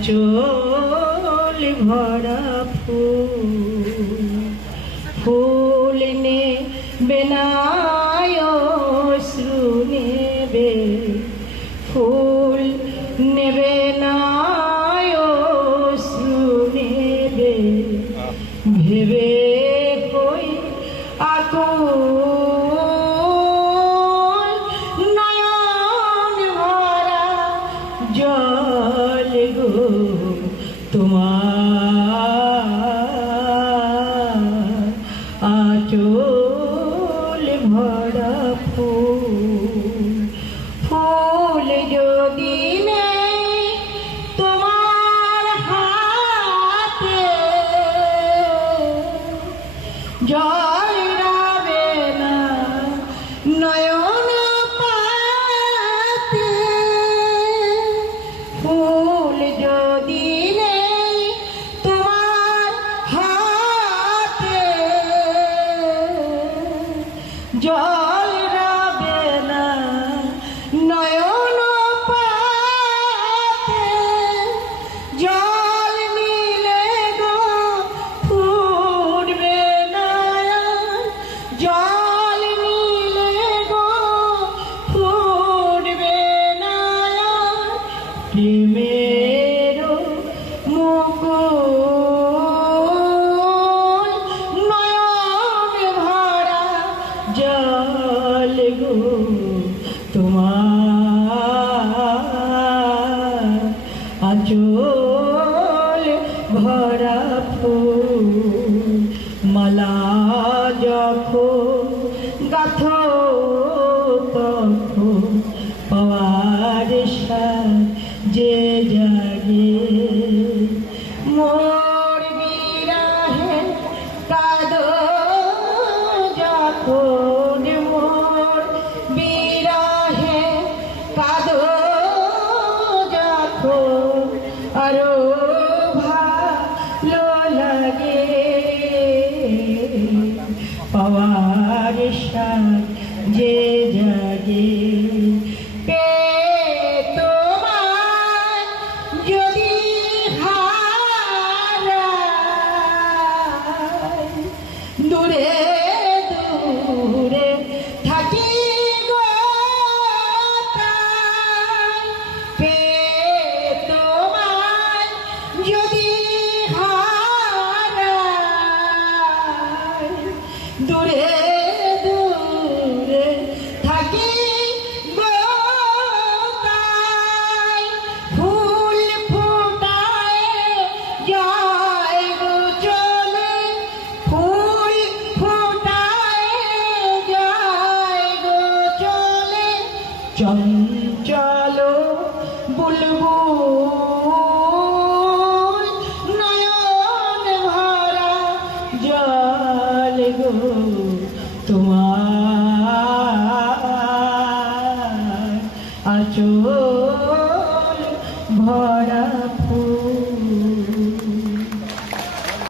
আঁচল ভরা ফুল নেবে না অশ্রু নেবে, ফুল নেবে না অশ্রু নেবে, ভেবে কই আকুল নয়ন ভরা জল গো তোমার আঁচল ভরা ফুল যদি নেই তোমার হাতে, জল রাবে না নয়ন পাতে, ফুল যদি নেই তোমার হাতে, জল রাবে না নয়ন পাতে, জল নিলে গো ফুটবে না, জল নিলে গো ফুটবে না, প্রেমের মুকুল নয়ন ভরা জল গো তোমার আঁচল ভরা ফুল, মালা যখন গাথো তখন পাওয়ার যে জাগে, মোর বিরহে কাঁদো যখন, মোর বিরহে কাঁদো যখন, আরো ভালো লাগে পাওয়ার যে জাগে, তোমার যদি হারাই দূরে দূরে থাকি গো তাই, তোমার যদি হারাই দূরে দূরে থাকি গো তাই, ফুল ফোটায় যায় গো চলে, ফুল ফোটায় যায় গো চলে, চঞ্চল বুলবুল নয়ন ভরা জল গো তোমার